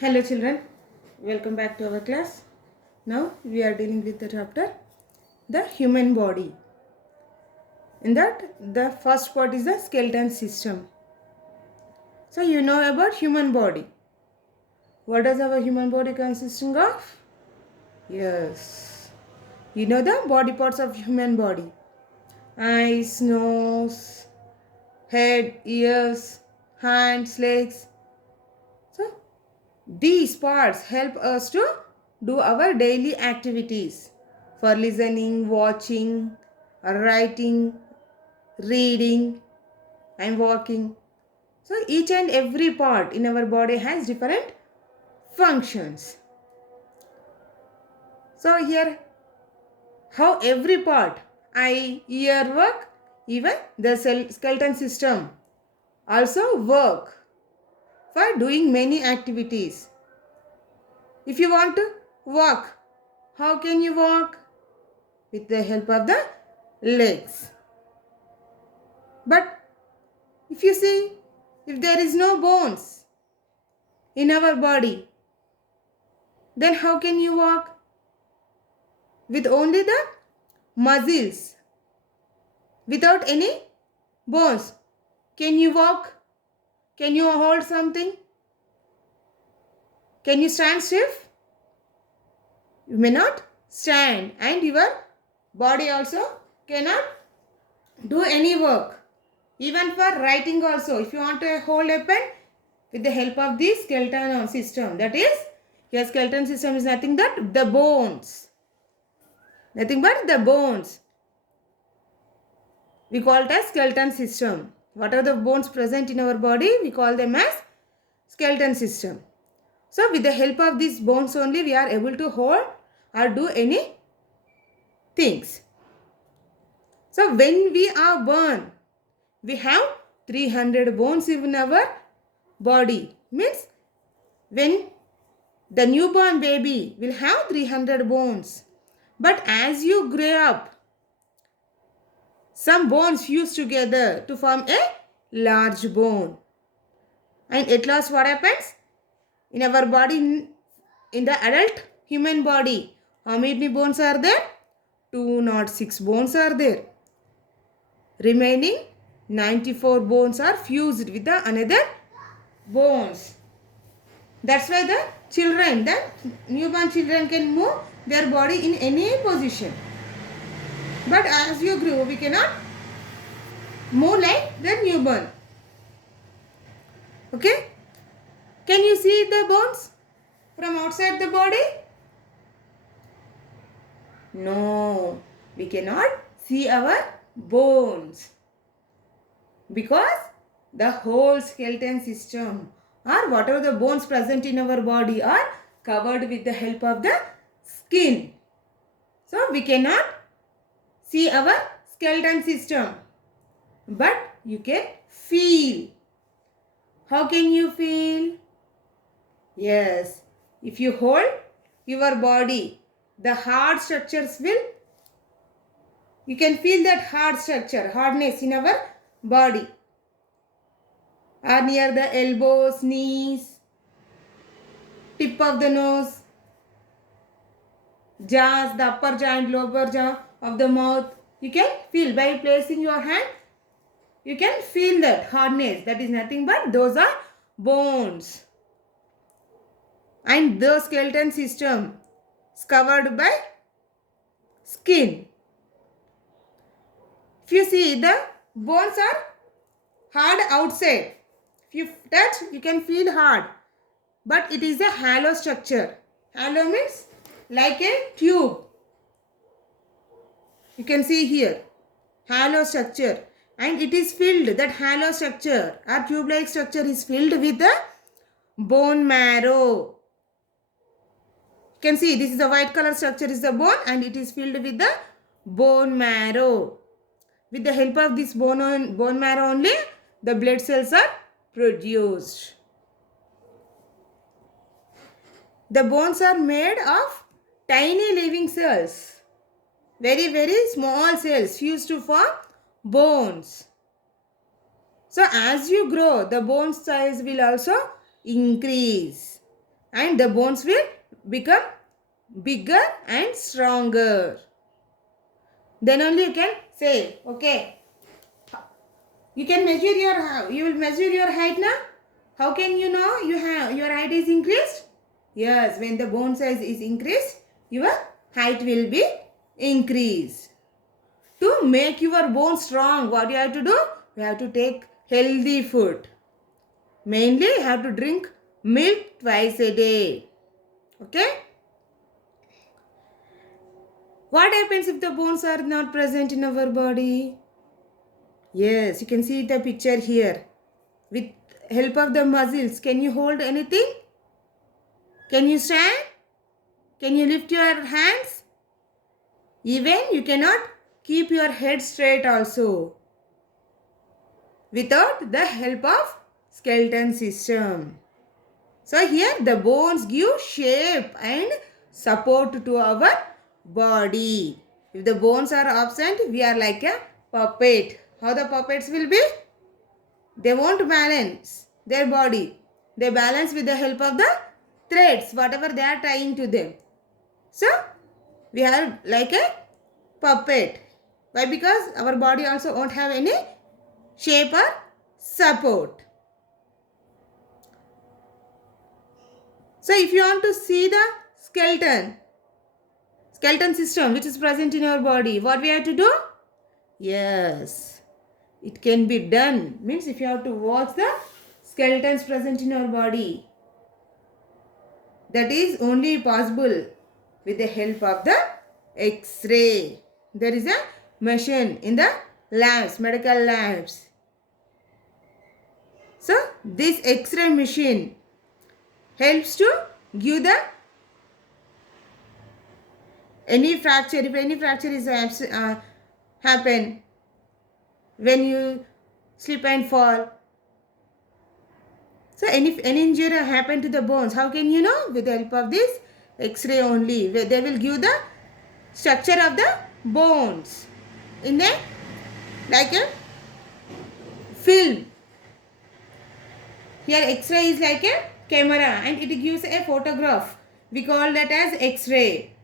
Hello children, welcome back to our class. Now we are dealing with the chapter the human body. In that the first part is the skeleton system. So you know about human body. What does our human body consisting of? Yes. You know the body parts of human body. Eyes, nose, head, ears, hands, legs. So these parts help us to do our daily activities for listening, watching, writing, reading, and walking. So each and every part in our body has different functions. So here how every part, eye, ear work, even the skeleton system also work for doing many activities. If you want to walk, how can you walk? With the help of the legs. But if you see, if there is no bones in our body, then how can you walk? With only the muscles, without any bones. Can you walk? Can you hold something? Can you stand stiff? You may not stand, and your body also cannot do any work. Even for writing also, if you want to hold a pen with the help of the skeleton system, that is, your skeleton system is nothing but the bones. Nothing but the bones. We call it as skeleton system. What are the bones present in our body? We call them as skeleton system. So with the help of these bones only, we are able to hold or do any things. So when we are born, we have 300 bones in our body. Means when the newborn baby will have 300 bones. But as you grow up, some bones fuse together to form a large bone. And at last what happens? In our body, in the adult human body, how many bones are there? 206 bones are there. Remaining 94 bones are fused with the another bones. That's why the newborn children can move their body in any position. But as you grow, we cannot move like the newborn. Okay? Can you see the bones from outside the body? No, we cannot see our bones. Because the whole skeleton system or whatever the bones present in our body are covered with the help of the skin. So we cannot see our skeleton system. But you can feel. How can you feel? Yes, if you hold your body, the hard structures will, you can feel that hard structure, hardness in our body. Or near the elbows, knees, tip of the nose, jaws, the upper jaw and lower jaw of the mouth. You can feel by placing your hand. You can feel that hardness. That is nothing but those are bones. And the skeleton system is covered by skin. If you see, the bones are hard outside. If you touch, you can feel hard. But it is a hollow structure. Hollow means like a tube. You can see here. Hollow structure. And it is filled, that hollow structure or tube-like structure is filled with the bone marrow. You can see this is the white color structure is the bone and it is filled with the bone marrow. With the help of this bone marrow only, the blood cells are produced. The bones are made of tiny living cells. Very, very small cells fused to form bones. So as you grow, the bone size will also increase. and the bones will become bigger and stronger. Then only you can say, okay, you can measure you will measure your height now. How can you know your height is increased? Yes, when the bone size is increased, your height will be increased. To make your bone strong, what you have to do? You have to take healthy food. Mainly, you have to drink milk twice a day. Okay? What happens if the bones are not present in our body? Yes, you can see the picture here. With help of the muscles, can you hold anything? Can you stand? Can you lift your hands? Even you cannot keep your head straight also without the help of skeleton system. So here the bones give shape and support to our body. If the bones are absent, we are like a puppet. How the puppets will be? They won't balance their body. They balance with the help of the threads, whatever they are tying to them. So, we are like a puppet. Why? Because our body also won't have any shape or support. So, if you want to see the skeleton system which is present in our body, what we have to do? Yes, it can be done. Means if you have to watch the skeletons present in our body, that is only possible with the help of the X-ray. There is a machine in the labs, medical labs. So this X-ray machine helps to give the any fracture. If any fracture is happen when you slip and fall. So any injury happen to the bones, how can you know? With the help of this X-ray only. They will give the structure of the bones in a like a film. Here X-ray is like a camera and it gives a photograph. We call that as X-ray.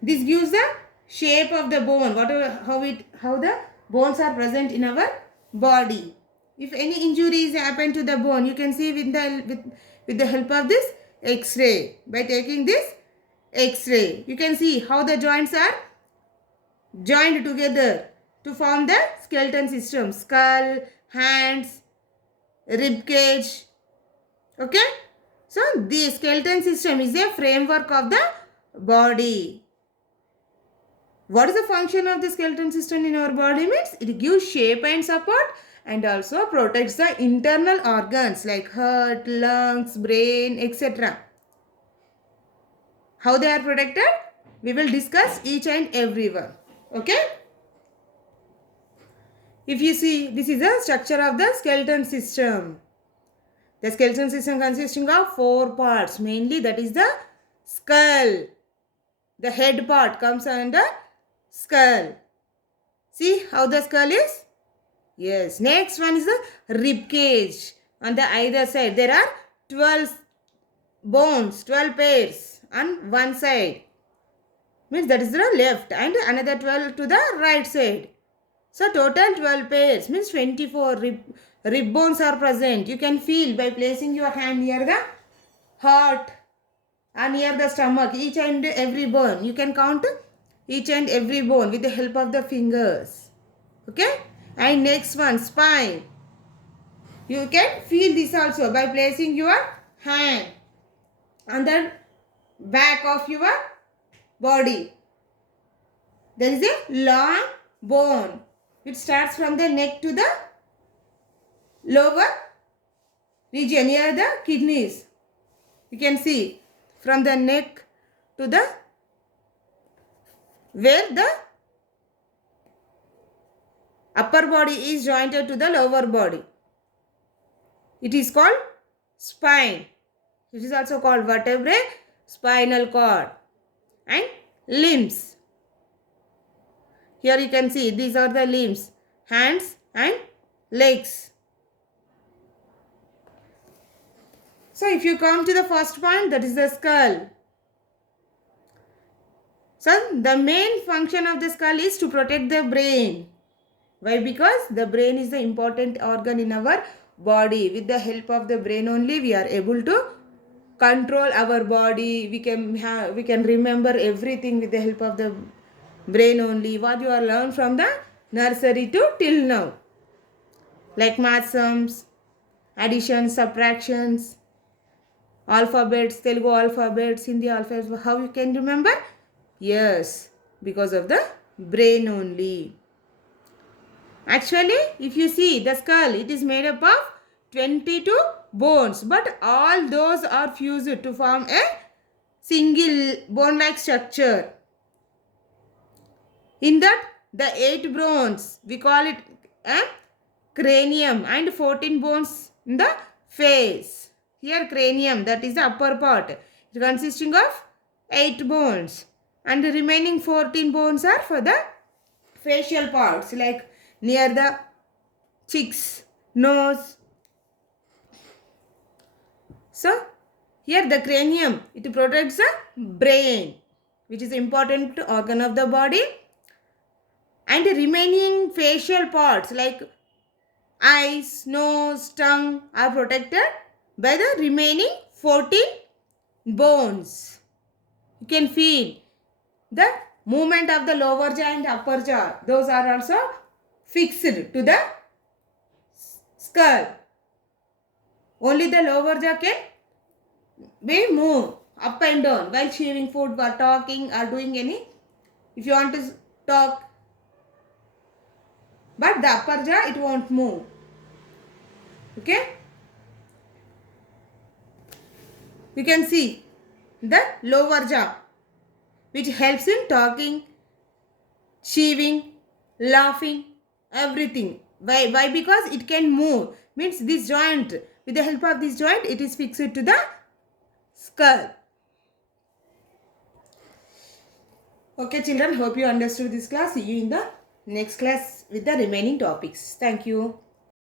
This gives the shape of the bone, how the bones are present in our body. If any injuries happen to the bone, you can see with the help of this X-ray. By taking this X-ray, you can see how the joints are joined together to form the skeleton system. Skull, hands, rib cage. Okay? So, the skeleton system is a framework of the body. What is the function of the skeleton system in our body? Means it gives shape and support and also protects the internal organs like heart, lungs, brain, etc. How they are protected? We will discuss each and every one. Okay? If you see, this is the structure of the skeleton system. The skeleton system consisting of 4 parts. Mainly that is the skull. The head part comes under skull. See how the skull is? Yes. Next one is the rib cage. On the either side there are 12 bones, 12 pairs on one side. Means that is the left and another 12 to the right side. So total 12 pairs means 24 rib bones are present. You can feel by placing your hand near the heart and near the stomach, each and every bone. You can count each and every bone with the help of the fingers. Okay? And next one, spine. You can feel this also by placing your hand on the back of your body. There is a long bone. It starts from the neck to the lower region near the kidneys. You can see from the neck to the where the upper body is jointed to the lower body. It is called spine. It is also called vertebrae, spinal cord and limbs. Here you can see these are the limbs, hands and legs. So if you come to the first point, that is the skull. So the main function of the skull is to protect the brain. Why? Because the brain is the important organ in our body. With the help of the brain only we are able to control our body. We can remember everything with the help of the brain only. What you are learned from the nursery to till now, like math sums, additions, subtractions, alphabets, Telugu alphabets, Hindi alphabets. How you can remember? Yes, because of the brain only. Actually, if you see the skull, it is made up of 22 bones, but all those are fused to form a single bone-like structure. In that, the 8 bones, we call it a cranium, and 14 bones in the face. Here cranium, that is the upper part, consisting of 8 bones, and the remaining 14 bones are for the facial parts, like near the cheeks, nose. So here the cranium, it protects the brain, which is important organ of the body, and the remaining facial parts like eyes, nose, tongue are protected by the remaining 14 bones. You can feel the movement of the lower jaw and upper jaw. Those are also fixed to the skull. Only the lower jaw can be moved up and down while chewing food, or talking, or doing any. If you want to talk, but the upper jaw, it won't move. Okay. You can see the lower jaw, which helps in talking, chewing, laughing, everything. Why? Because it can move. Means this joint, with the help of this joint, it is fixed to the skull. Okay children, hope you understood this class. See you in the next class with the remaining topics. Thank you.